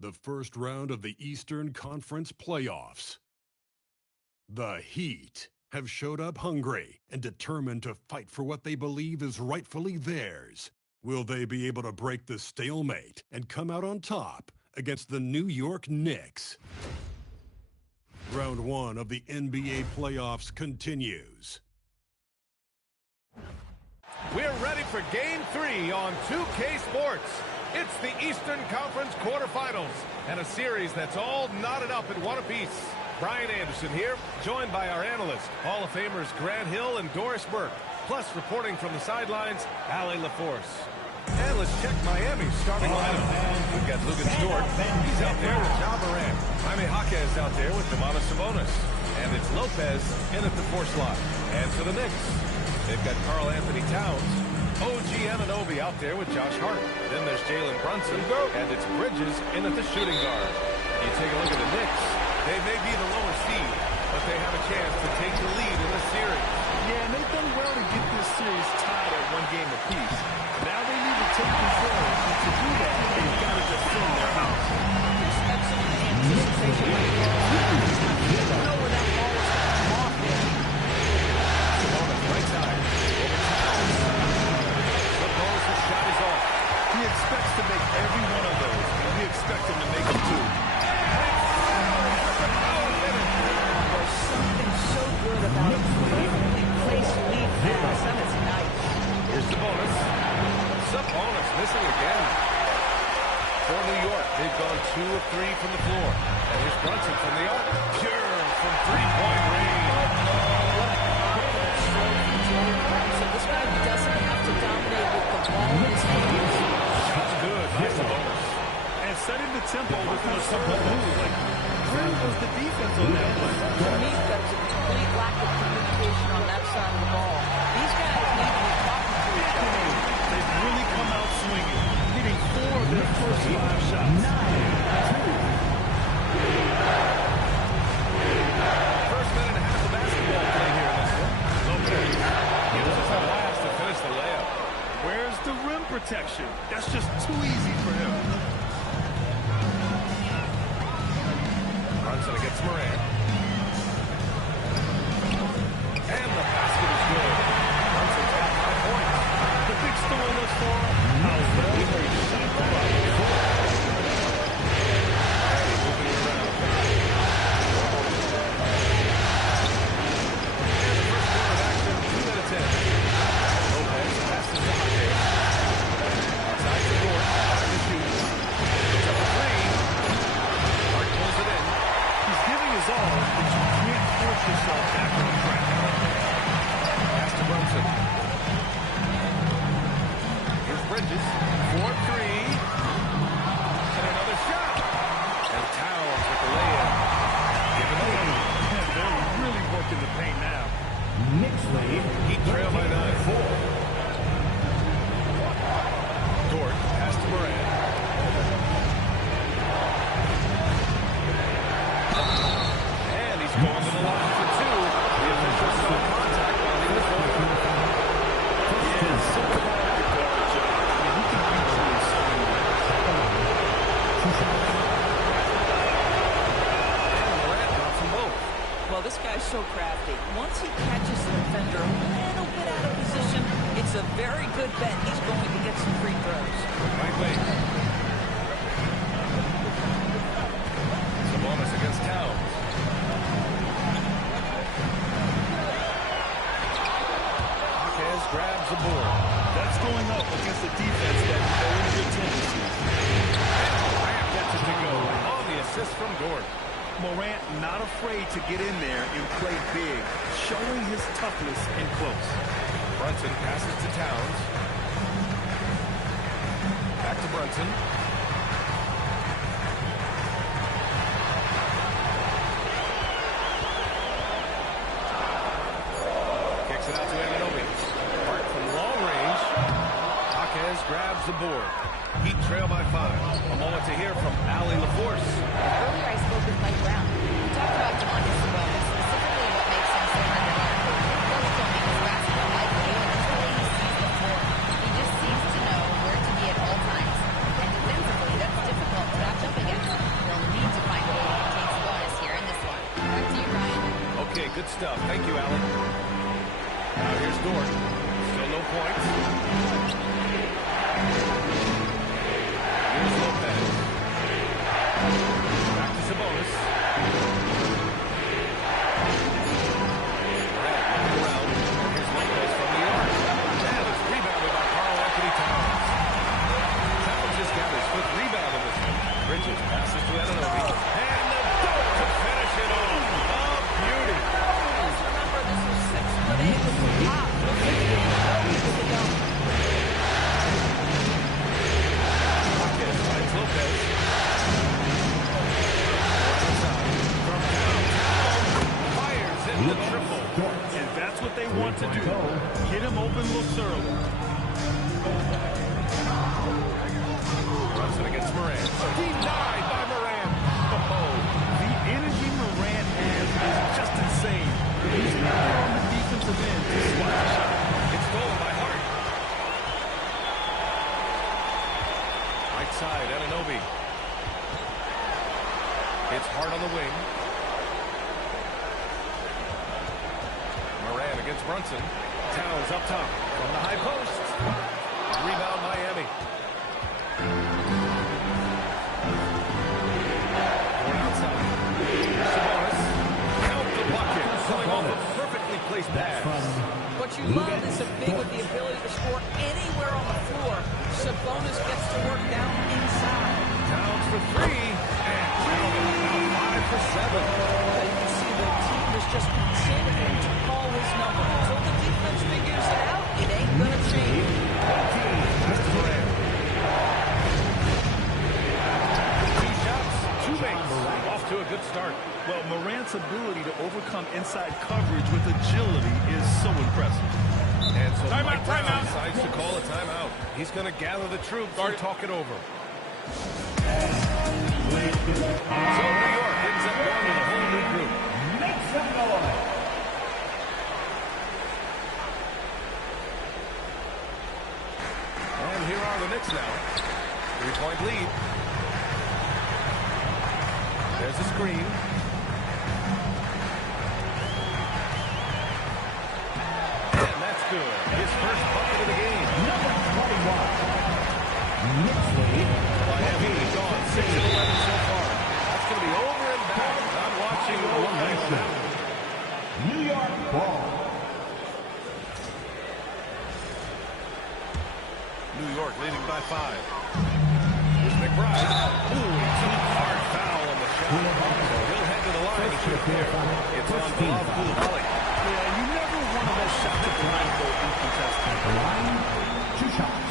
the first round of the Eastern Conference playoffs. The Heat have showed up hungry and determined to fight for what they believe is rightfully theirs. Will they be able to break the stalemate and come out on top against the New York Knicks? Round 1 of the NBA playoffs continues. We're ready for Game 3 on 2K Sports. It's the Eastern Conference quarterfinals and a series that's all knotted up in one apiece. Brian Anderson here, joined by our analysts, Hall of Famers Grant Hill and Doris Burke, plus reporting from the sidelines, Ali LaForce. And let's check Miami's starting lineup. We've got Lugan Stewart. He's out there with Ja Morant. Jaime Jaquez out there with Domantas Sabonis. And it's Lopez in at the 4 slot. And for the Knicks, they've got Karl Anthony Towns. OG Anunoby out there with Josh Hart. Then there's Jalen Brunson. And it's Bridges in at the shooting guard. You take a look at the Knicks. They may be the lower seed, but they have a chance to take the lead in the series. Yeah, and they've done well to get this series tied at 1 game apiece. Now they need to take control, and to do that, they've got to defend their house. Expect some anticipation. You don't know where that ball is going to come off there. Sabonis, right side. Sabonis' shot is off. He expects to make every one of those, and we expect him to make them too. There's something so good about a place lead pass. That is nice. Here's Sabonis. Sabonis missing again. For New York, they've gone 2 of 3 from the floor. And here's Brunson from the arc. Pure from three-point range. So this guy doesn't have to dominate with the ball in his hands. Shot's good. Nice Sabonis. And setting the tempo with an assertive move. Like, where was the defense on that play? For me, that's a complete lack of communication on that side of the ball. These guys need to be talking to each other. They've really come out swinging, hitting 4 of their first 5 shots. First minute and a half of basketball play here in this one. Lopez gives us a last to finish the layup. Where's the rim protection? That's just too easy for him. Brunson against Morant. And the basket is good. Brunson's got 5 points. The big story thus far, how well they shot the ball. Moving around. And the first quarter of action, 2 minutes in. Lopez passes to Jaquez. Outside to Dort. Time to shoot. It's up a 3. Hart pulls it in. He's giving his all, but you can't force yourself back on track. Pass to Brunson. Here's Bridges. 4-3. And another shot. And Towns with the layup. Give it up. Yeah, they're really working the paint now. Knicks lead. Heat trail by 9-4. Dort. Pass to Morant. And he's going to the line for 2. The official saw contact while he was going. Yeah, so hard to garbage up. I mean, he can beat you in so many ways. And Morant drops them both. Well, this guy's so crafty. Once he catches the defender a little bit out of position, it's a very good bet he's going to get some free throws. Right wing. Sabonis against Towns. Jaquez grabs the board. That's going up against a defense that knows your tendencies. And Morant gets it to go on the assist from Dort. Morant not afraid to get in there and play big, showing his toughness in close. Brunson passes to Towns. Back to Brunson. Kicks it out to Anunoby. Hart from long range. Jaquez grabs the board. Heat trail by 5. A moment to hear from Ali LaForce. Earlier I spoke with Mike Brown. We talked about Domantas Sabonis, specifically what makes him so underrated. Coach told me his basketball IQ and just the way he sees the floor. He just seems to know where to be at all times. And defensively, that's difficult to match up against. short. Still no points. Here's Lopez. Back to Sabonis. Around. Here's Lopez from the arc. And it's rebounded by Karl-Anthony Towns. Towns just got his fifth rebound in this one. Bridges passes to Anunoby. And the dunk to finish it off. Oh, beauty. Just remember, this is 6'8" with the top. Look at the dunk. Marquez finds Lopez. From downtown. Fires in the triple. And that's what they want to do. Get him open a little early. Runs it against Morant. Denied by Morant. Oh, The energy Morant has is just insane. He's out there on the defensive end to swat the shot. it's stolen by Hart. Right side, Anunoby. It's Hart on the wing. Morant against Brunson. Towns up top from the high post. Rebound Miami. Ford outside. Here's Sabonis. Count the bucket. Coming off a perfectly placed pass. What you love is a big with the ability to score anywhere on the floor. Sabonis gets to work down inside. Towns for three. And Calvin now 5 for 7. You can see the team is just continuing to call his number. Until the defense figures it out, it ain't going to change. That's Morant. 2 shots, 2 makes. Off to a good start. Well, Morant's ability to overcome inside coverage with agility is so impressive. And so Mike Brown decides to call a timeout. He's going to gather the troops and talk it over. So New York ends up going with a whole new group. Make some noise. And here are the Knicks now. 3-point lead. There's a screen. And that's good. His first bucket of the game. Number 21. Knicks lead. Miami gone 6-11 so far. That's going to be over and back. I'm watching the one night on that one. New York ball. New York leading by 5. Here's McBride. Ooh, he took a hard foul on the shot. He'll head to the line to shoot there. It's on Koulibaly. Yeah, you never want to let shots at the line go uncontested. At the line, 2 shots.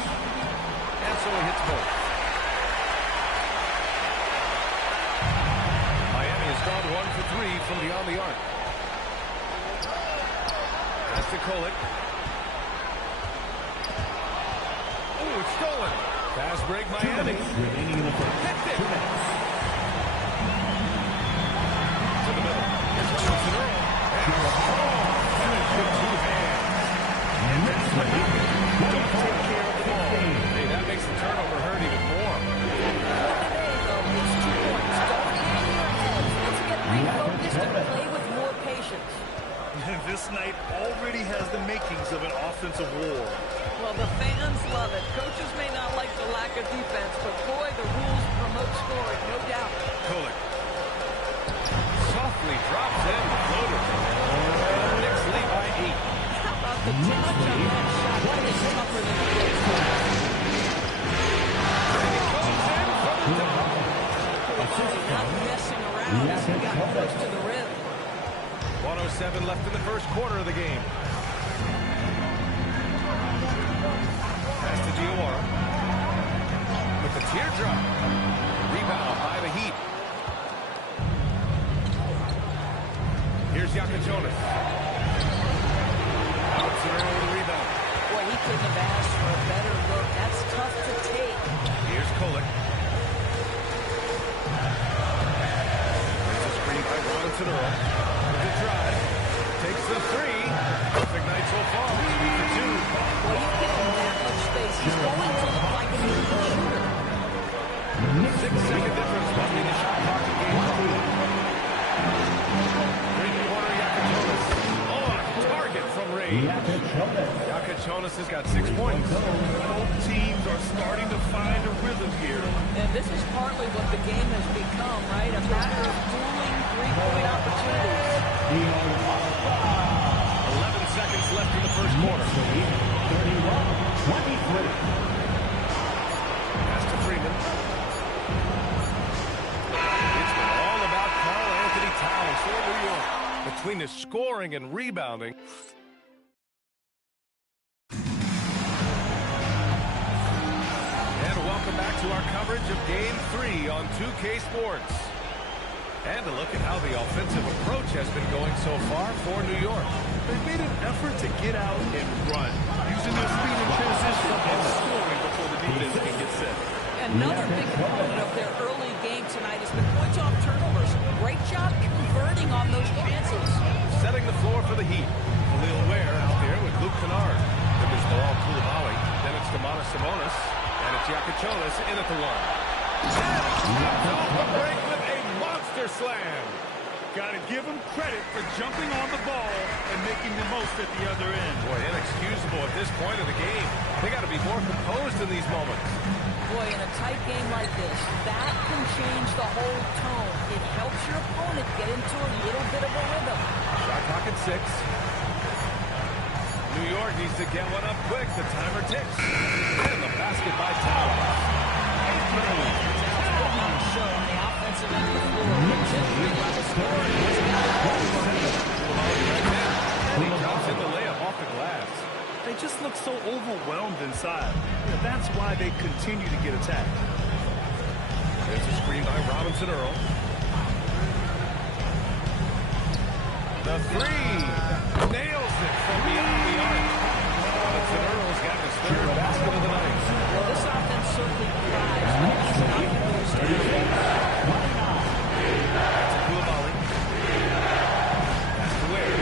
And so he hits both. Miami has gone 1 for 3 from beyond the arc. Pass to Kolek. Ooh, it's stolen. Fast break, 2 Miami. minutes remaining in the first. Hits it. 2 minutes. To the middle. It's Johnson Earl. And a strong finish with 2 hands. And that's what happens. Don't take care of the ball. Hey, that makes the turnover hurt even more. Today, though, it's 2 points. Don't hang your heads. Let's get refocused and play with more patience. This night already has the makings of an offensive war. Well, the fans love it. Coaches may not like the lack of defense, but boy, the rules promote scoring, no doubt. Kolek. Softly drops in the floater. Knicks lead by 8. How about the touch on that shot? That is tougher than it is. And he goes in for the dunk. Not messing around as he got close to the rim. 107 left in the first quarter of the game. Pass to Diawara. With the teardrop. Rebound by the Heat. Here's Jokic. Johnson Earl with the rebound. Boy, he couldn't have asked for a better look. That's tough to take. Here's Kolek. There's a screen by Robinson Earl. With the drive. Takes the 3. Perfect night so far. 3 for 2. Well, you give him that much space. He's going to look like a new shooter. 6-second difference between the shot clock and game clock. Three-quarter Jokic. On target from range. Jonas has got 6 points. Both teams are starting to find a rhythm here. And this is partly what the game has become, right? A matter of dueling three-point opportunities. 11 seconds left in the first quarter. 31-23. Pass to Freeman. It's been all about Karl-Anthony Towns for New York. Between his scoring and rebounding. And welcome back to our coverage of Game 3 on 2K Sports. And a look at how the offensive approach has been going so far for New York. They've made an effort to get out and run, using their speed in transition and scoring before the defense can get set. Another big component of their early game tonight has been points off turnovers. Great job converting on those chances. Setting the floor for the Heat. Khalil Ware out there with Luke Kennard. Then there's Bilal Coulibaly. Then it's Domantas Sabonis. And it's Jonas in at the one. And off the break with a monster slam. Got to give him credit for jumping on the ball and making the most at the other end. Boy, inexcusable at this point of the game. They got to be more composed in these moments. Boy, in a tight game like this, that can change the whole tone. It helps your opponent get into a little bit of a rhythm. Shot clock at 6. New York needs to get one up quick. The timer ticks. And the basket by Towns. Show on the offensive end of the floor. Continuing on the scoring. And he drops in the layup off the glass. They just look so overwhelmed inside. That's why they continue to get attacked. There's a screen by Robinson Earl. The three. Nails it from beyond the arc. Robinson Earl's got his third basket of the night. Well, this offense certainly thrives when he's not in those stages. That's a Coulibaly. Pass to Ware.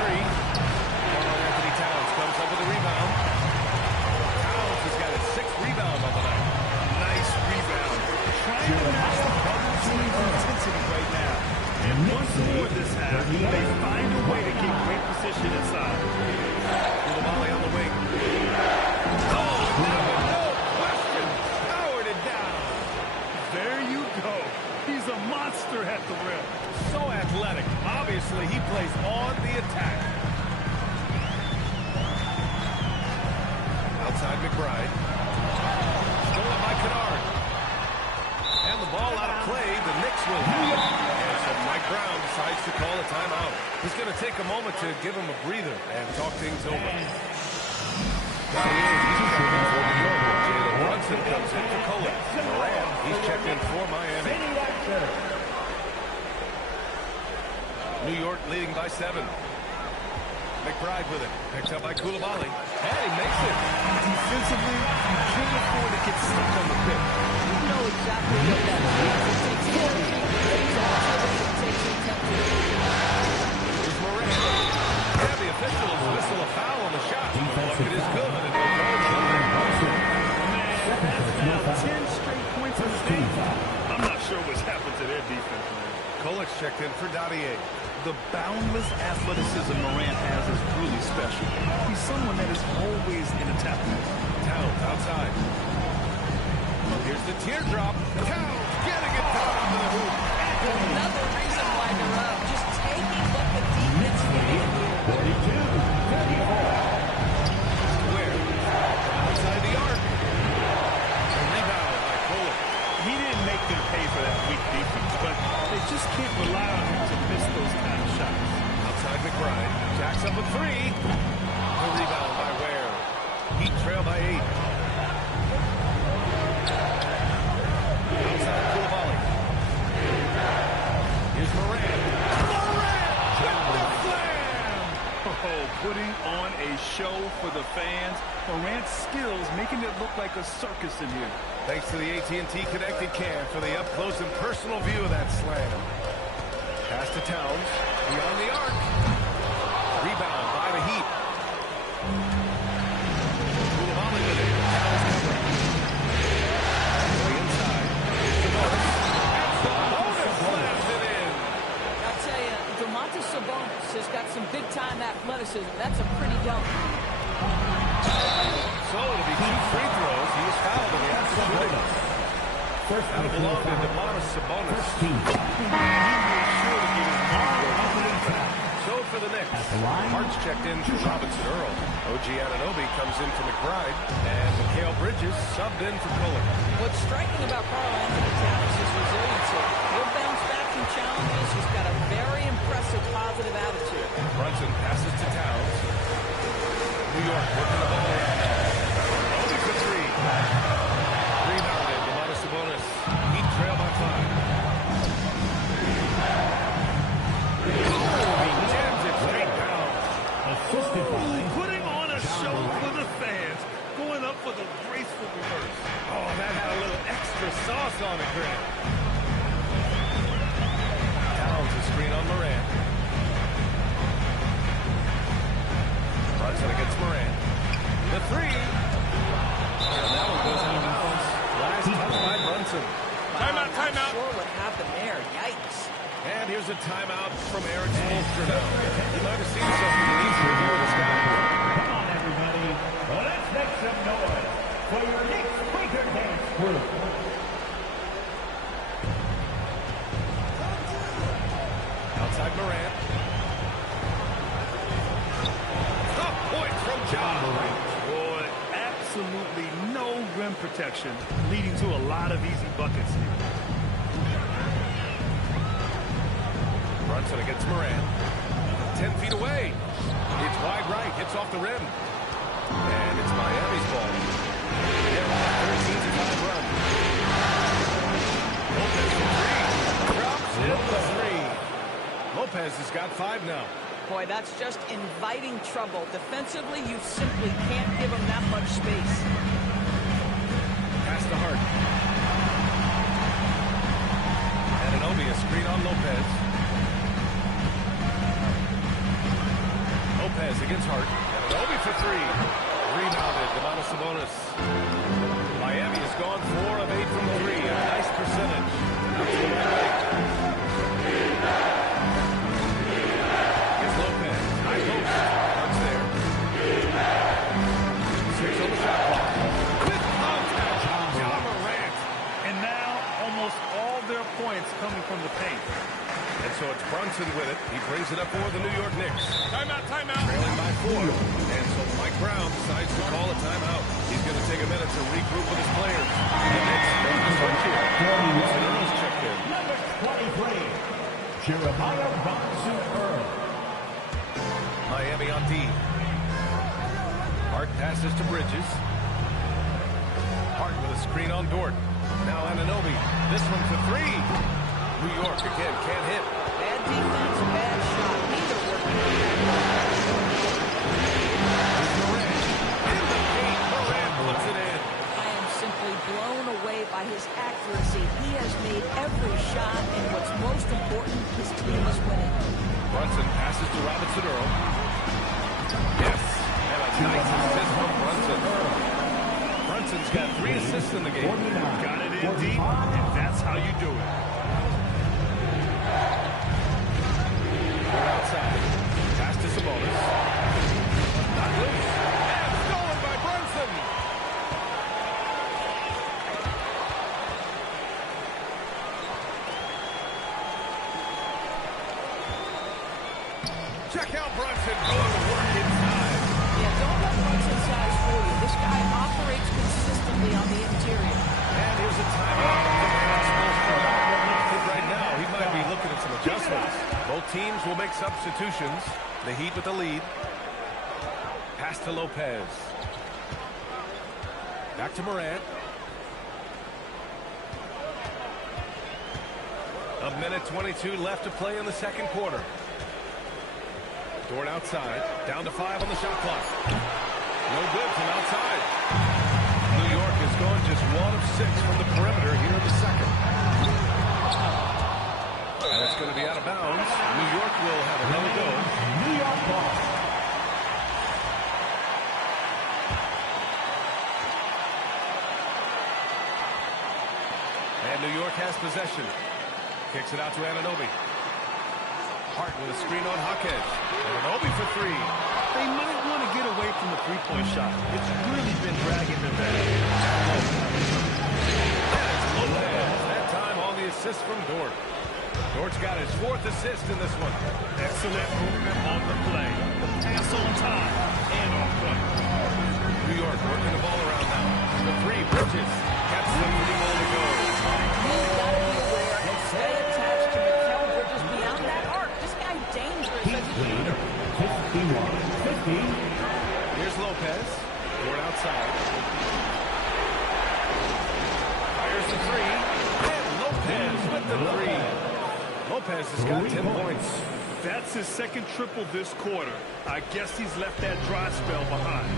Three. Karl-Anthony Towns comes up with a rebound. Towns has got his 6th rebound on the night. Nice rebound. Trying to match the other team's intensity right now. And once more this half, they find a way to keep great position inside. Coulibaly on the wing. Oh, no question. Powered it down. There you go. He's a monster at the rim. So athletic. Obviously, he plays on the attack. Outside McBride. Stolen by Kennard. And the ball out of play. The Knicks will have it. And so Mike Brown decides to call a timeout. He's going to take a moment to give him a breather and talk things over. Jalen Brunson comes in for Cala. Morant, he's checked in for Miami. New York leading by 7. McBride with it. Picked up by Coulibaly. And he makes it. Defensively, you can't afford to get stuck on the pick. You know exactly what that means. It takes energy, it takes activity, it takes intensity. Here's Morant. Yeah, the officials whistle a foul on the shot. But it is good. And they'll go to the line. That's now 10 straight points in the game. I'm not sure what's happened to their defense, man. Kolek's checked in for Dadier. The boundless athleticism Morant has is really special. He's someone that is always in attack. Towns outside. Here's the teardrop. Towns getting it down under the hoop. Another reason why they're up. Just taking what the defense can do. 42-34. Where? Outside the arc. A rebound by Kolek. He didn't make them pay for that weak defense, but they just can't rely on him to miss those kind of shots. Outside McBride. Jacks up a 3. The rebound by Ware. Heat trail by 8. Outside Coulibaly. Here's Morant. Morant with the slam! Oh, putting on a show for the fans. Morant's skills making it look like a circus in here. Thanks to the AT&T Connected Cam for the up-close and personal view of that slam. Pass to Towns. Beyond the arc. Rebound by the Heat. Coulibaly with it. Towns covering. To the inside. Sabonis. And Sabonis slams it in. I'll tell you, Domantas Sabonis bonus. Has got some big-time athleticism. That's a pretty dunk. So it'll be 2 free throws. He was fouled in the act of shooting. That'll belong to Madison Square Garden. So for the Knicks, Hart's checked in for Robinson Earl. OG Anunoby comes in for McBride, and Mikal Bridges subbed in for Kohler. What's striking about Karl-Anthony Towns is resiliency. He'll bounce back from challenges. He's got a very impressive positive attitude. Brunson passes to Towns. New York working the ball around now. Only for 3. Rebounded. Madison bonus. Heat trail by 5. Putting on a show for the fans, going up for the graceful reverse. Oh, that had a little extra sauce on it, Grant. Towns a screen on Morant. Brunson against Morant. The 3. And that one goes out of bounds. Last touch by Brunson. Timeout, timeout. Not sure what happened there. Yikes. And here's a timeout from Eric Spoelstra now. You might have seen something you need to review with this guy. Come on, everybody. Well, let's make some noise for your Knicks Breaker Dance group. Outside Morant. Tough point from John Morant. Boy, absolutely no rim protection, leading to a lot of easy buckets here. Brunson against Morant. 10 feet away. It's wide right. Hits off the rim. And it's Miami's ball. They're on a 13-5 run. Lopez for 3. Drops in the 3. Lopez has got 5 now. Boy, that's just inviting trouble. Defensively, you simply can't give him that much space. Pass to Hart. Anunoby, a screen on Lopez. Lopez against Hart. Anunoby for 3. Rebounded. Domantas Sabonis. Miami has gone 4 of 8 from 3. A nice percentage. Out to the right leg. Here's Lopez. High post. Hart's there. 6 on the shot clock. With contact. John Morant. And now almost all their points coming from the paint. And so it's Brunson with it. He brings it up for the New York Knicks. Timeout, timeout. Trailing by 4. And so Mike Brown decides to call a timeout. He's going to take a minute to regroup with his players. The Knicks make the switch here. Estrela's checked in. Number 23, Jeremiah Robinson Earl. Miami on D. Hart passes to Bridges. Hart with a screen on Dort. Now Anunoby. This one for 3. New York again can't hit. Bad defense, bad shot. Neither working. Morant in the paint. Morant puts it in. I am simply blown away by his accuracy. He has made every shot, and what's most important, his team is winning. Brunson passes to Robinson Earl. Yes. And a nice assist from Brunson. Brunson's got 3 assists in the game. Got it in deep, and that's how you do it. Outside. Pass to Sabonis. Not loose. And stolen by Brunson. Check out Brunson going to work inside. Yeah, don't let Brunson's size fool you. This guy operates consistently on the interior. And here's a timeout. I think right now he might be looking at some adjustments. Both teams will make substitutions. The Heat with the lead. Pass to Lopez. Back to Morant. A minute 22 left to play in the second quarter. Dort outside. Down to 5 on the shot clock. No good from outside. New York has gone just 1 of 6 from the perimeter here in the second. And it's going to be out of bounds. New York will have another go. New York ball. And New York has possession. Kicks it out to Anunoby. Hart with a screen on Jaquez. And an Obi for three. They might want to get away from the three-point shot. It's really been dragging them down. And it's Lopez. That time on the assist from Dort. Dort's got his fourth assist in this one. Excellent movement on the play. Pass on time and on point. New York working the ball around now. The three, Bridges. Catches him with the goal to go. He's got to be aware and stay attached to Mikal Bridges beyond that arc. This guy's dangerous as a shooter. 51-50. Here's Lopez. Dort outside. Fires the three. And Lopez with the three. Lopez has got 10 points. That's his second triple this quarter. I guess he's left that dry spell behind.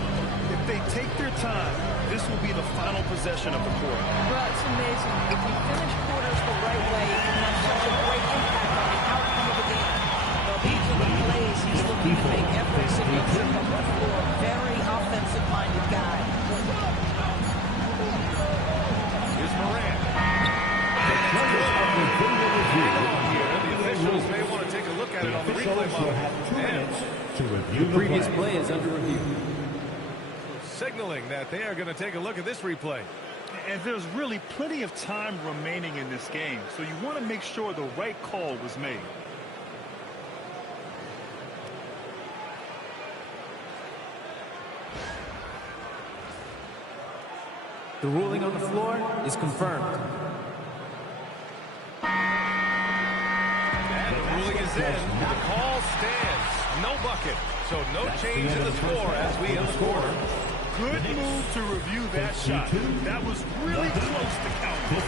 If they take their time, this will be the final possession of the quarter. Well, it's amazing. If you finish quarters the right way, it can have such a great impact on the outcome of the game. Well, these are the plays he's looking to make every single trip up the floor. Very offensive-minded guy. Here's Morant. The officials may want to take a look at it on the replay model. The previous play is under review. Signaling that they are going to take a look at this replay. And there's really plenty of time remaining in this game, so you want to make sure the right call was made. The ruling on the floor is confirmed. And the ruling is in. The call stands. No bucket. So no change in the score as we end the quarter. Good move to review that shot. That was really close to counting.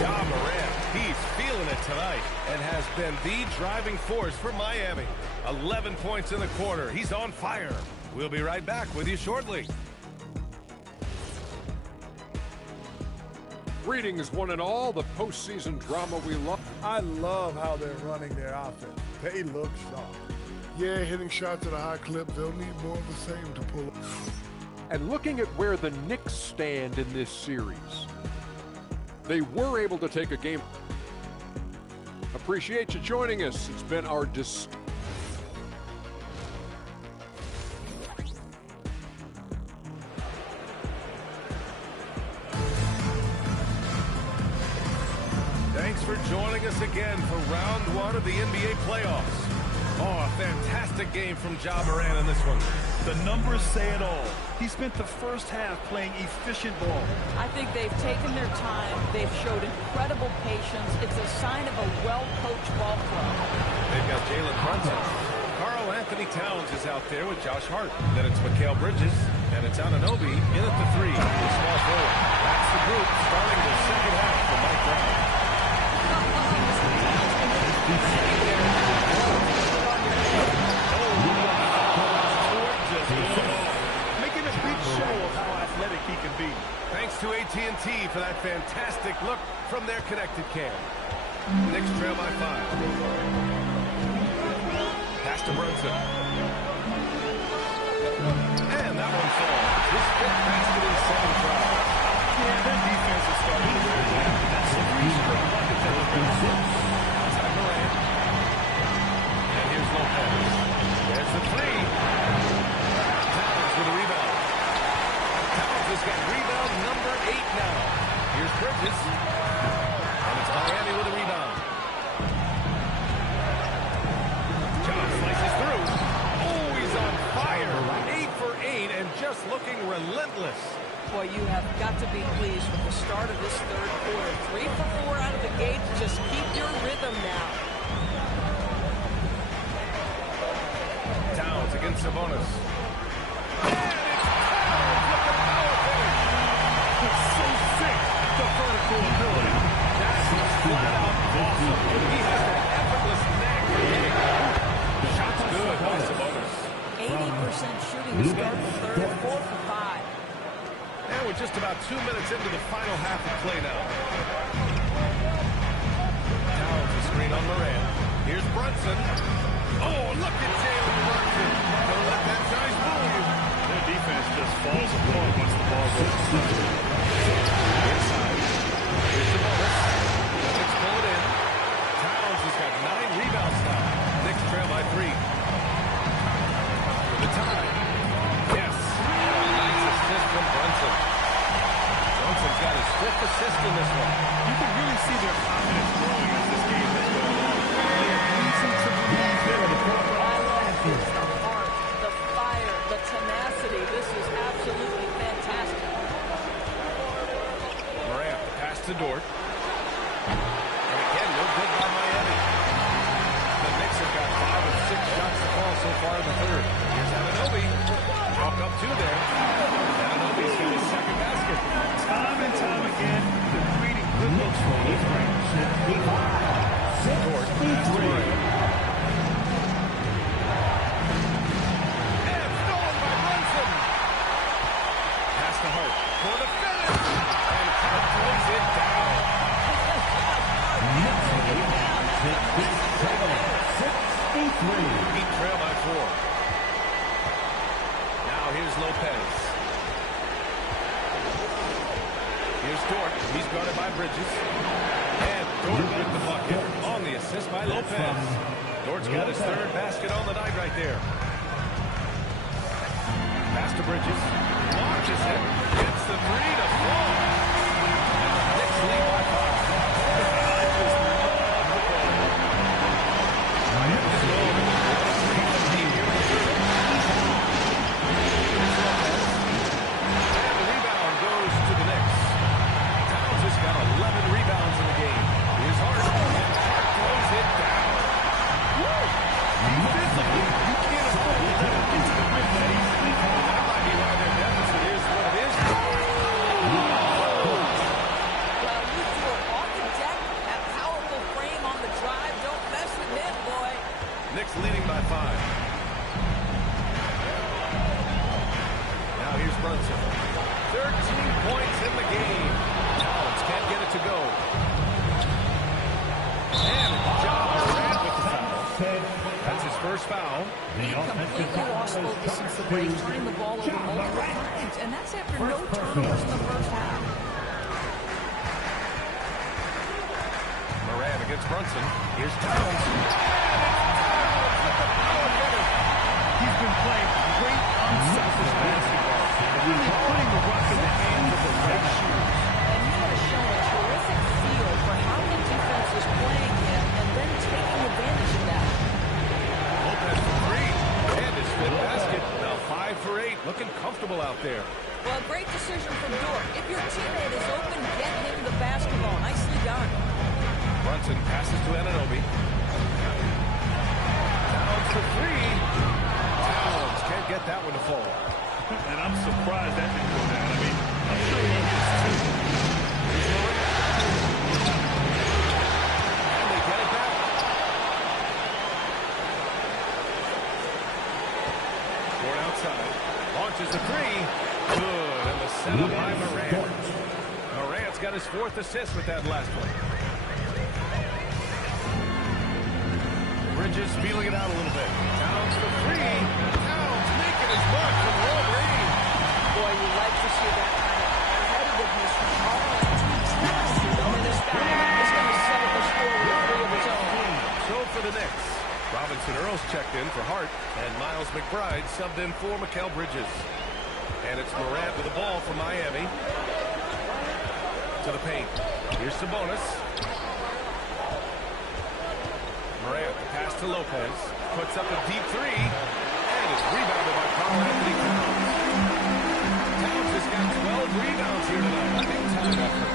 Ja Morant, he's feeling it tonight and has been the driving force for Miami. 11 points in the quarter. He's on fire. We'll be right back with you shortly. Greetings, one and all, the postseason drama we love. I love how they're running their offense. They look sharp. Yeah, hitting shots at a high clip. They'll need more of the same to pull up. And looking at where the Knicks stand in this series, they were able to take a game. Appreciate you joining us. It's been our Thanks for joining us again for round one of the NBA playoffs. Oh, a fantastic game from Ja Morant in this one. The numbers say it all. He spent the first half playing efficient ball. I think they've taken their time. They've showed incredible patience. It's a sign of a well-coached ball club. They've got Jalen Brunson. Karl Anthony Towns is out there with Josh Hart. Then it's Mikal Bridges, and it's Anunoby in at the three. Small forward. That's the group starting the second half for Mike Brown. Making a big show of how athletic he can be. Thanks to AT&T for that fantastic look from their connected cam. Knicks trail by 5. Pass to Brunson. And that one falls. His fifth basket in 7 tries. Yeah, their defense is starting to wear down. That's the three straight buckets that have been six. Outside Morant. And here's Lopez. There's the three. Towns with a rebound. Towns has got rebound number 8 now. Here's Bridges. And it's Miami with a rebound. John slices through. Oh, he's on fire. 8 for 8 and just looking relentless. Boy, you have got to be pleased with the start of this third quarter. 3 for 4 out of the gate. Just keep your rhythm now. Towns against Sabonis. And it's Towns with the power finish. It's so sick, the vertical ability. That's flat out awesome. He has that effortless knack for hitting. Shot's good by Sabonis. 80% shooting to start the third. 4 for 5. And we're just about 2 minutes into the final half of play now. Towns a screen on Morant. Here's Brunson. Oh, look at Jalen Brunson. Don't let that size fool you. Their defense just falls apart once the ball goes. Inside. Here's the bonus. Let's pull it in. Towns has got 9 rebounds now. Knicks trail to Dort. And again, no good by Miami. The Knicks have got 5 of 6 shots to fall so far in the third. Here's Anunoby. Walk up 2 there. Anunoby's got his second basket. Time and time again, they're creating good looks for these ranks. Dort, pass to Morant. And stolen by Brunson. Pass to Hart for the finish. And Hart throws it down. Heat trail by 4. Now here's Lopez. Here's Dort. He's guarded by Bridges. And Dort with the bucket on the assist by Lopez. Dort's got his third basket on the night right there. Pass to Bridges. Launches it. Gets the 3 to fall. Knicks lead by 5. Leading by 5. Now here's Brunson. 13 points in the game. Collins can't get it to go. And John Morant with the foul. That's his first foul. He completely lost focus since the break, turning the ball over multiple times. And that's after no turnovers in the first half. Morant against Brunson. Here's Towns. He's been playing great, unselfish basketball, really putting the rock in the hands of the right shooters. And he has shown a terrific feel for how the defense is playing him and then taking advantage of that. Lopez for 3. And his fifth basket. Now 5 for 8. Looking comfortable out there. Well, great decision from Dort. If your teammate is open, get him the basketball. Nicely done. Brunson passes to Anunoby. Towns for 3. Towns can't get that one to fall. And I'm surprised that didn't go down. I mean, I'm sure he is too. And they get it back. Ford outside. Launches the 3. Good. And the setup by Morant. Morant's got his 4th assist with that last one. Bridges feeling it out a little bit. Towns for 3. Towns making his mark from long range. Boy, you like to see that kind of competitiveness from all two teams. And this guy is going to set up a score with 3 of his own. So for the Knicks, Robinson Earls checked in for Hart, and Miles McBride subbed in for Mikal Bridges. And it's Morant with the ball for Miami. To the paint. Here's Sabonis. Morant, the pass to Lopez. Puts up a deep 3. And it's rebounded by Cala. Towns has got 12 rebounds here tonight. I think time effort.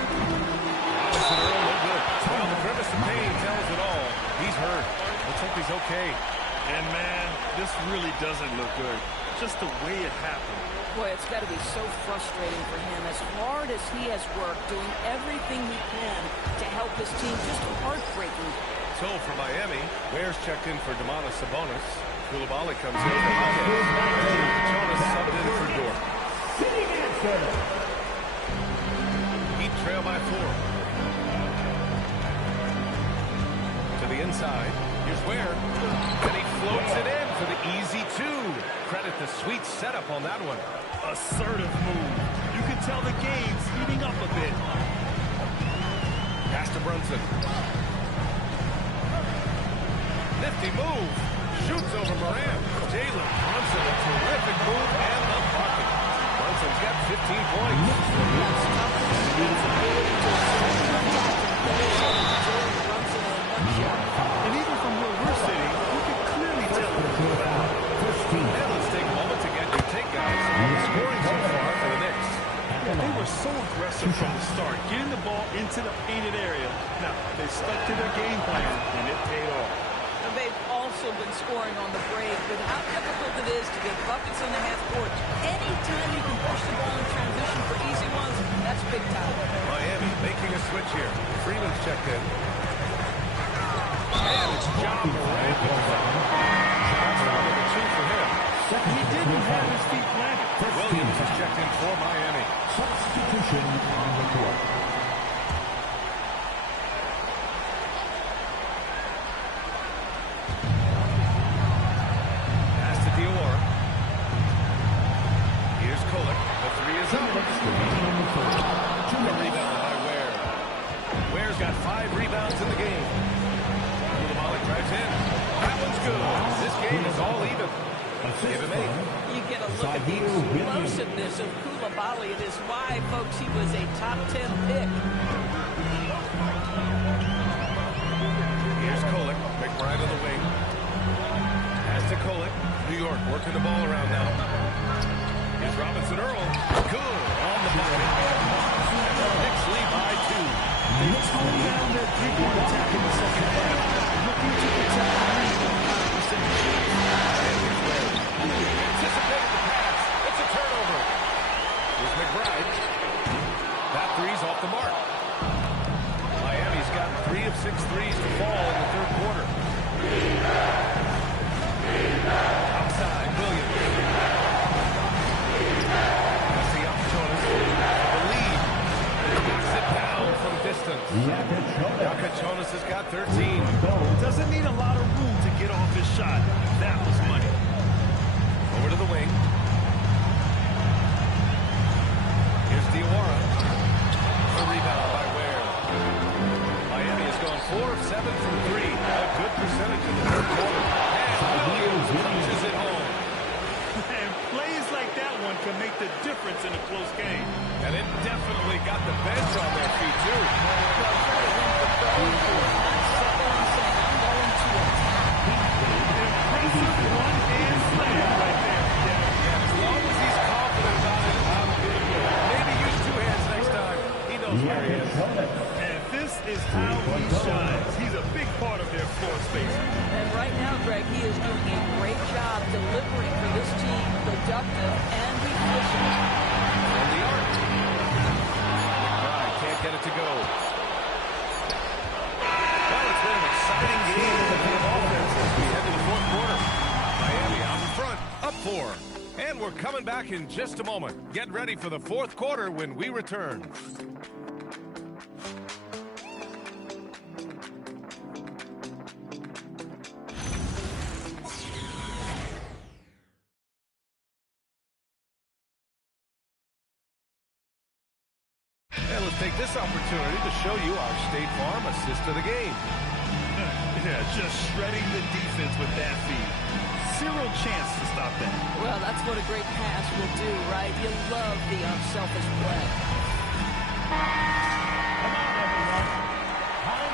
Robinson Earl, no good. Well, the grimace of pain tells it all. He's hurt. Let's hope he's okay. And man, this really doesn't look good. Just the way it happened. Boy, it's got to be so frustrating for him. As hard as he has worked, doing everything he can to help his team, just heartbreaking. So for Miami, Ware's checked in for Domantas Sabonis. Koulibaly comes in for Lopez. Jonas subbed in for Dort. Heat trail by 4. To the inside. Here's Ware. And he floats it in for the easy 2. Credit the sweet setup on that one. Assertive move. You can tell the game's heating up a bit. Pass to Brunson. Nifty move. Shoots over Morant. Jalen Brunson, a terrific move and the bucket. Brunson's got 15 points. And even from where we're sitting, you can clearly tell it's moved out. And let's take a moment to get your take, guys, on the scoring so far for the Knicks. They were so aggressive from the start, getting the ball in into the painted area. Now, they stuck to their game plan, and it paid off. And they've also been scoring on the break with how difficult it is to get buckets in the half court. Anytime you can push the ball in transition for easy ones, that's big time. Miami making a switch here. Freeman's checked in. And it's John Morant. That's number 2 for him. He didn't have his feet planted. Williams is checked in for Miami. Substitution on the court. Pass to Dior. Here's Kolek. The 3 is up. A rebound by Ware. Ware's got 5 rebounds in the game. Koulibaly drives in. That one's good. This game is all even. Give him 8. You get a look at the explosiveness of Koulibaly. It is why, folks, he was a top 10 pick. Here's Kolek. McBride on the wing. Pass to Kolek. New York working the ball around now. Here's Robinson Earl. Good on the bucket. And the Knicks lead by 2. They toned down their three-point attack in the second half, looking to protect the lead with 100%. Anticipated the pass. It's a turnover. Here's McBride. That three's off the mark. Miami's gotten 3 of 6 threes to fall in the third quarter. Outside, Williams. That's the opportunity. The lead. Knocks it down from distance. Yakachonis has got 13. Doesn't need a lot of room to get off his shot. That was money. Over to the wing. Here's Diawara. The rebound by Ware. Miami has gone 4 of 7 from 3. A good percentage in the third quarter. And Williams punches it home. And plays like that one can make the difference in a close game. And it definitely got the bench on their feet, too. Impressive one-hand slam right there. Yeah, as long as he's confident about it, I'm good. Maybe use 2 hands next time. He knows where he is. And this is how he shines. He's a big part of their floor space. And right now, Greg, he is doing a great job delivering for this team, productive and efficient. From the arc. McBride can't get it to go. Well, it's been an exciting game in the team offense as we head to the fourth quarter. Miami out in front, up 4. And we're coming back in just a moment. Get ready for the fourth quarter when we return. And let's take this opportunity to show you our State Farm assist to the game. Yeah, just shredding the defense with that feed. Zero chance to stop that. Well, that's what a great pass will do, right? You love the unselfish play.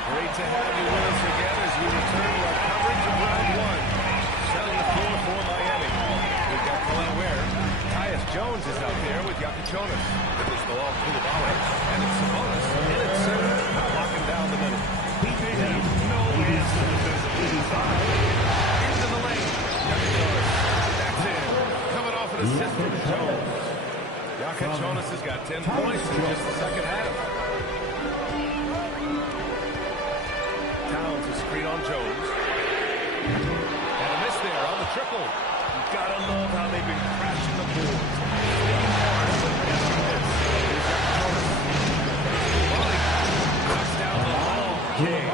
Great to have you with us again as we return to our coverage of round 1. Setting the floor for Miami. We've got Cala Ware. Tyus Jones is out there with Yakachonis. This is Bilal Koulibaly. And it's Sabonis. And it's Center. Locking down the middle. He has no answer defensively inside. Into the lane. Yakachonis. That's in. Coming off an assist from Jones. Yakachonis has got 10 points in just the second half. Towns a screen on Jones. And a miss there on the triple. You gotta love how they've been crashing the boards. Knocks down the long kick.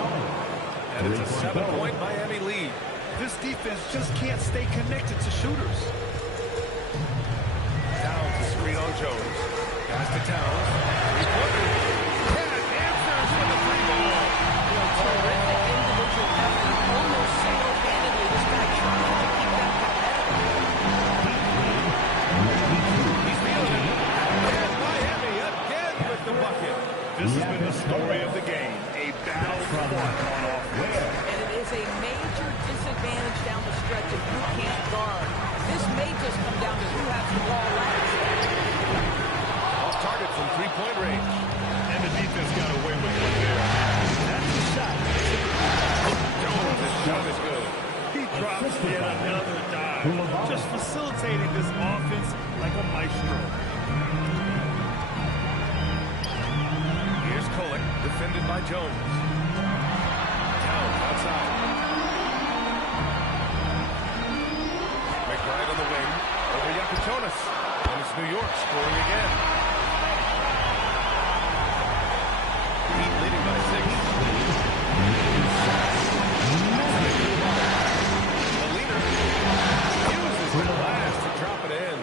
And it's a 7-point Miami lead. This defense just can't stay connected to shooters. Towns a screen on Jones. Pass to Towns. 3-pointer. And answers with a 3-ball. Terrific individual effort. Almost single-handedly, this guy trying to keep that competitive. He's feeling it. And Miami again with the bucket. This has been the story of the game. A battle fought on offense. And it is a major disadvantage down the stretch if you can't guard. This may just come down to who has the ball last. Off target from 3-point range. And And the defense got away with one there. That's the shot. Jones' shot is good. He drops yet another dive. Just facilitating this offense like a maestro. Here's Cala, defended by Jones. Down outside. McBride on the wing. Over Jonas. And it's New York scoring again. Heat leading by 6. Molina uses the glass to drop it in.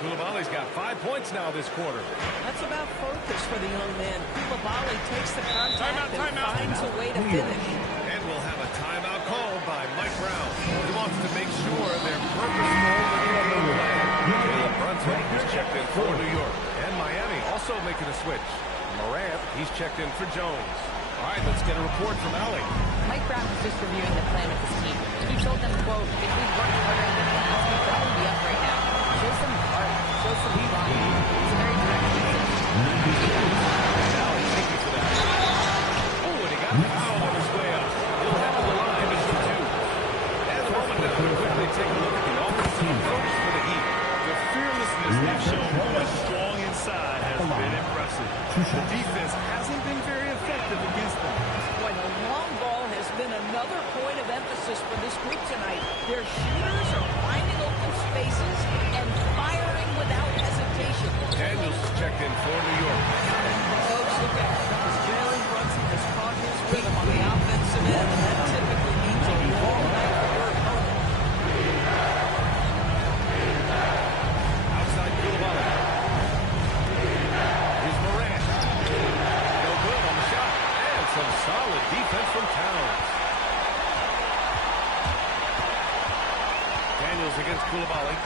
Koulibaly's got 5 points now this quarter. That's about focus for the young man. Koulibaly takes the contact and finds a way to finish. And we'll have a timeout called by Mike Brown. He wants to make sure they're purposeful with the play. Caleb Brunson is checked in for New York. And Miami also making a switch. Morant, he's checked in for Jones. All right, let's get a report from Allie. Mike Brown was just reviewing the plan with his team. He told them, quote, if we worked harder than the last week, we'd be up right now. Show some heart. Show some pride. It's a very direct message. Allie, thank you for that. Oh, and he got fouled on his way up. He'll have the line as the 2. And a moment now to quickly take a look at the offensive approach for the Heat. The fearlessness they've shown going strong inside has been impressive. The defense hasn't been very effective against them. Boy, the long ball has been another point of emphasis for this group tonight. Their shooters are finding open spaces and firing without hesitation. Daniels is checked in for New York. Coach, look at it. Because Jalen Brunson has caught his rhythm on the offensive end, and that typically means a long night for your opponent. Outside Koulibaly. Here's Morant. No good on the shot. And some solid defense from Towns. Daniels against Koulibaly.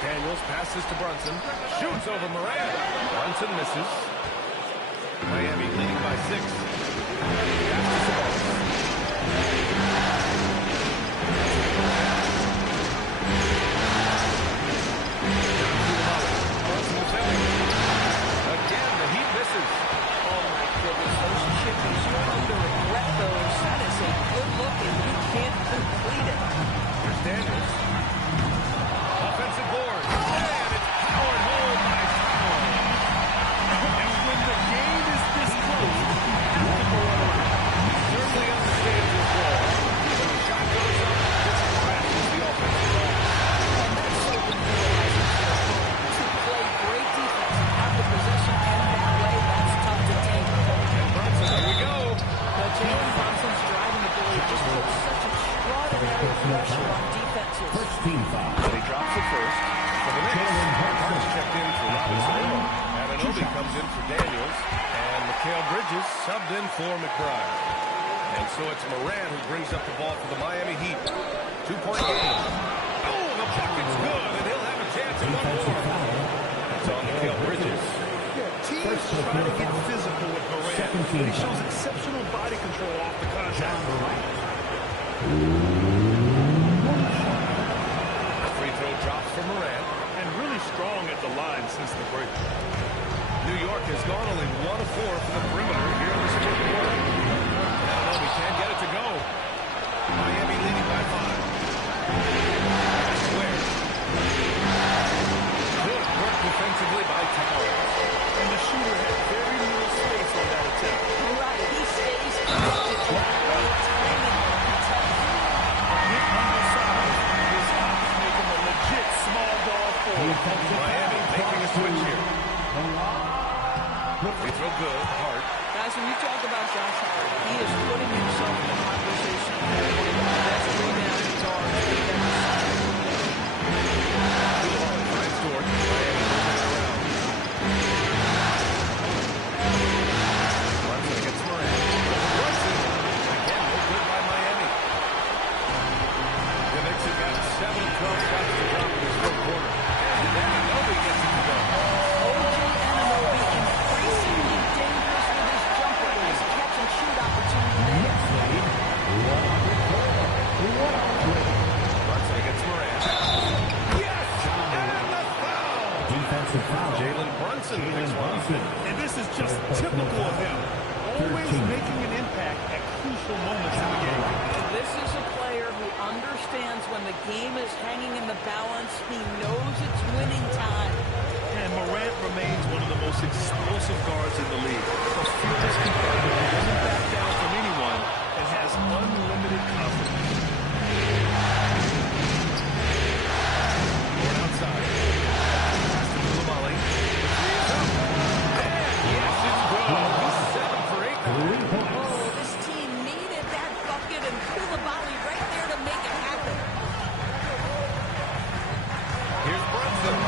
Daniels passes to Brunson. Shoots over Morant. Brunson misses. Miami leading by 6. Pass to Sabonis. Brunson defending. Again, the Heat misses. Oh, my goodness. Those chippers, you're going to regret those. That is a good look, and you can't complete it. Here's Daniels. Offensive board. And it's powered home by Cala. And when the game is this close, you have to go all out. He certainly understands his role. When the shot goes up, this crashes the offensive ball. And that's so demoralizing for your opponent. To play great defense and have the possession end that way, that's tough to take. And Brunson, here we go. But Jalen Brunson's driving ability just puts such extraordinary pressure on defenses. But he drops it first. For the Knicks, Harden's checked in for Robinson. Anunoby comes in for Daniels. And Mikal Bridges subbed in for McBride. And so it's Morant who brings up the ball for the Miami Heat. 2-point game. Oh, the bucket's good, and he'll have a chance at one more. That's on Mikal Bridges. Teams try to get physical with Morant, but he shows exceptional body control off the contact. Free throw drops for Morant. And really strong at the line since the break. New York has gone only 1 of 4 from the perimeter here in this fourth quarter. No, we can't get it to go. Miami leading by 5. Square. Good work defensively by Towers. And the shooter had very little space on that attempt. Right, he stays connected to that great timing on the touch. Hit undersized. This helps make him a legit small ball forward. Miami making a switch here. They throw good, hard. Guys, when you talk about Josh Hart, he is putting himself in the conversation for one of the best rebounding guards we've ever seen. Koulibaly finds Dort. Miami moving it around. Brunson against Morant. Brunson. Again, no good by Miami. The Knicks have got 7 of 12 shots to drop in this fourth quarter. And then nobody gets it to go. O.J. Anunoby increasingly dangerous with his jumper. His catch and shoot opportunity there. Brunson against Morant. Yes! And the foul! Jalen Brunson picks one up. And this is just typical of him. Always making an impact at crucial moments in the game. This is a player who understands when the game is hanging in the balance. He knows it's winning time. And Morant remains one of the most explosive guards in the league. A fearless competitor who doesn't back down from anyone and has unlimited confidence. Morant outside. Pass to Clima. The three is up. And yes, it's good. He's 7 for 8 now. Oh, this team needed that bucket and Koulibaly right there to make it happen. Here's Brunson.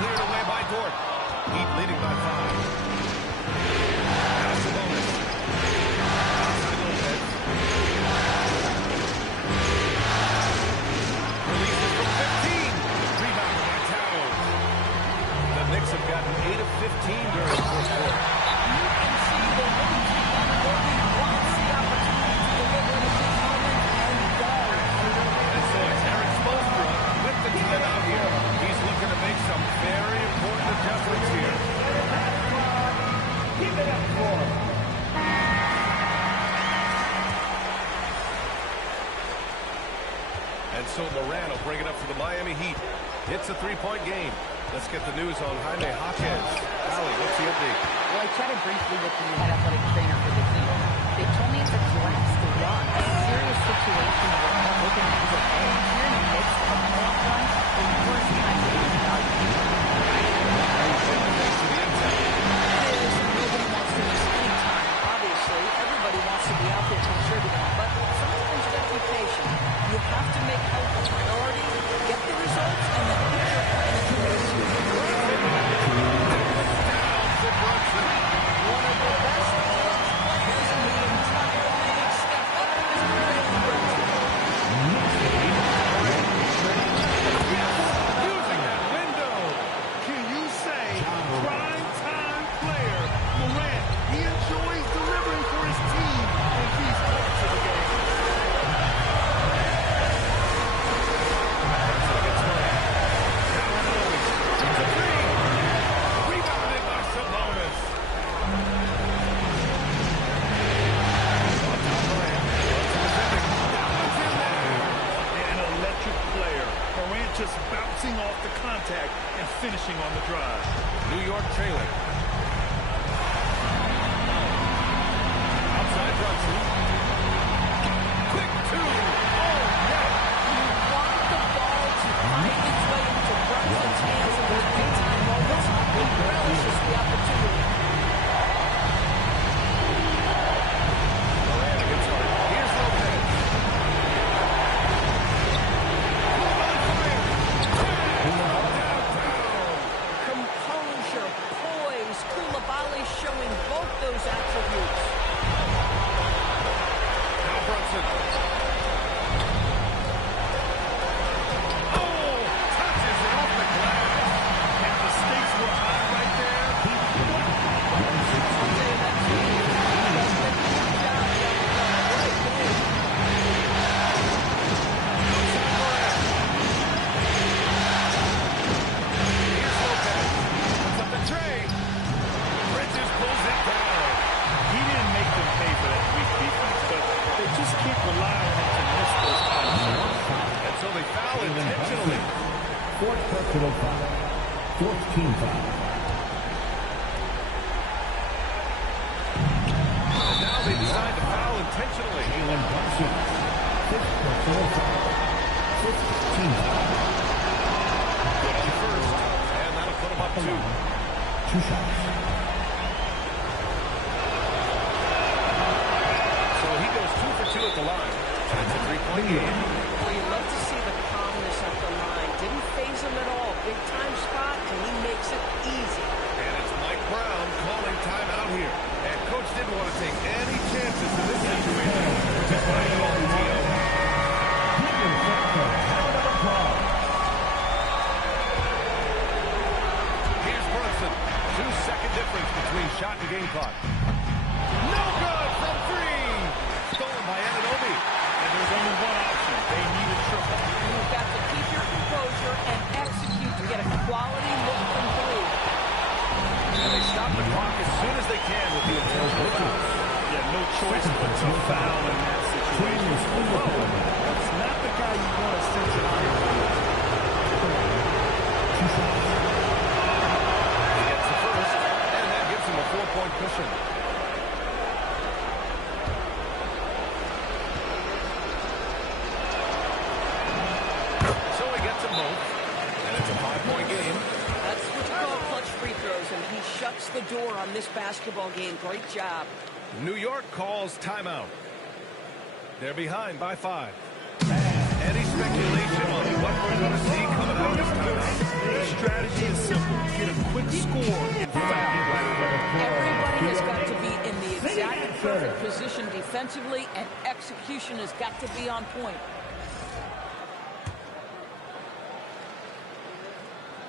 Cleared away by Dort. Heat leading by 5. Now Sabonis. Outside Lopez. Releases from 15. Rebounded by Towers. The Knicks have gotten 8 of 15 during the fourth quarter. You can see the one team on the building wants the opportunity to deliver in a big moment and does. And so it's Eric Spoelstra with the team out here. He's looking to make some very important adjustments here. Keep it up for him. And so Morant will bring it up for the Miami Heat. It's a three-point game. Let's get the news on Jaime Jaquez. Allie, what's the update? Well, I chatted briefly with the head athletic trainer for the team. They told me it's a collapsed run, a serious situation where I'm looking at the and here in the midst of a playoff run for the first time in his value. Thanks to the intel. It is, and nobody wants to miss any time. Obviously, everybody wants to be out there contributing, but sometimes you got to be patient. You have to make health a priority, get the results, and then put your plan into race. Down for Brunson. One of the best players in the entire league. Step up to Mr. Jalen Brunson. Using that window. Can you say prime time player Morant? He enjoys delivering for his team in these parts of the game. Brunson against Morant. Now Ananobi. It's a three. Rebounded by Sabonis. On top Morant. Brunson defending. That one's in there. An electric player. Morant just bouncing off the contact and finishing on the drive. New York trailing. Outside Brunson. Quick two. Oh, net. You want the ball to find its way into Brunson's hands in those big-time moments. He relishes the opportunity. Morant against Hart. Here's Lopez. Composure, poise, Koulibaly showing both those attributes. Now Brunson. Oh, touches it off the glass. And the stakes were high right there. I'll tell you that too. He does a good job right there. Outside Morant. Here's Lopez. Puts up the tray. Bridges pulls it down. He didn't make them pay for that weak defense, but they just can't rely on him to miss those kind of shots. And so they foul intentionally. Fourth personal foul. Fourth team foul. And now they decide to foul intentionally. Jalen Brunson. Fifth personal foul. Fifth team foul. Good on first. And that'll put him up 2. 2 shots. So he goes 2 for 2 at the line. It's a three-point game. Well, you love to see the calmness at the line. Didn't phase him at all. Big time spot, and he makes it easy. And it's Mike Brown calling timeout here. And Coach didn't want to take any chances in this situation. Which is why he called the TO. Here's Brunson. 2-second difference between shot and game clock. No good from 3. Stolen by Ananobi. And there's only one option. They need a triple. You've got to keep your composure and execute to get a quality look choice but to foul in that situation. That's not the guy you want to send to the line. He gets the first, and that gives him a 4-point cushion. So he gets them both, and it's a 5-point game. That's what you call clutch free throws, and he shuts the door on this basketball game. Great job. New York calls timeout. They're behind by 5. Any speculation on what we're going to see coming out of this timeout? The strategy is simple. Get a quick score and foul. Everybody has got to be in the exact perfect position defensively, and execution has got to be on point.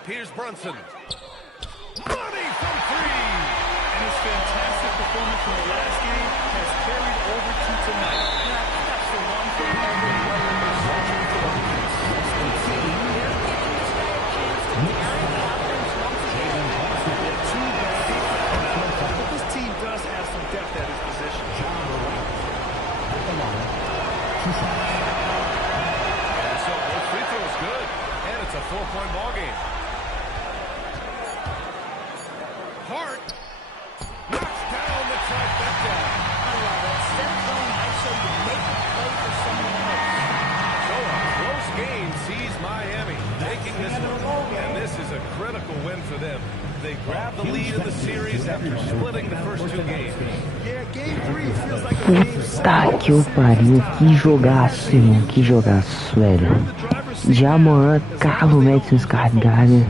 Here's Brunson. Money from 3! And his fantastic performance from the last game has carried over to tonight. And I think that's the one thing every player is searching for. Consistency. They're giving this guy a chance to carry the offense once again. But this team does have some depth at his position. And so both free throws good. And it's a 4-point ball game. Hart knocks down the trifecta. I love it. Instead of going ISO, you make a play for someone else. So a close game sees Miami taking this one. And this is a critical win for them. They grab the lead in the series after splitting the first 2 games. Yeah, game 3 feels like a game. Puta que o pariu, que jogaço, irmão, que jogaço, velho. Já Morant, Cala, Madison Square Garden.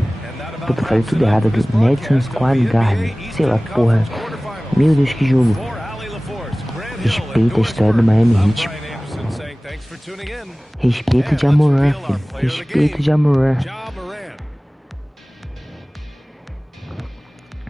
Puta, falei tudo errado aqui. Madison Square Garden, sei lá, porra. Meu Deus, que jogo. Respeita a história do Miami Heat. Respeito de Morant, filho. Respeito de Morant.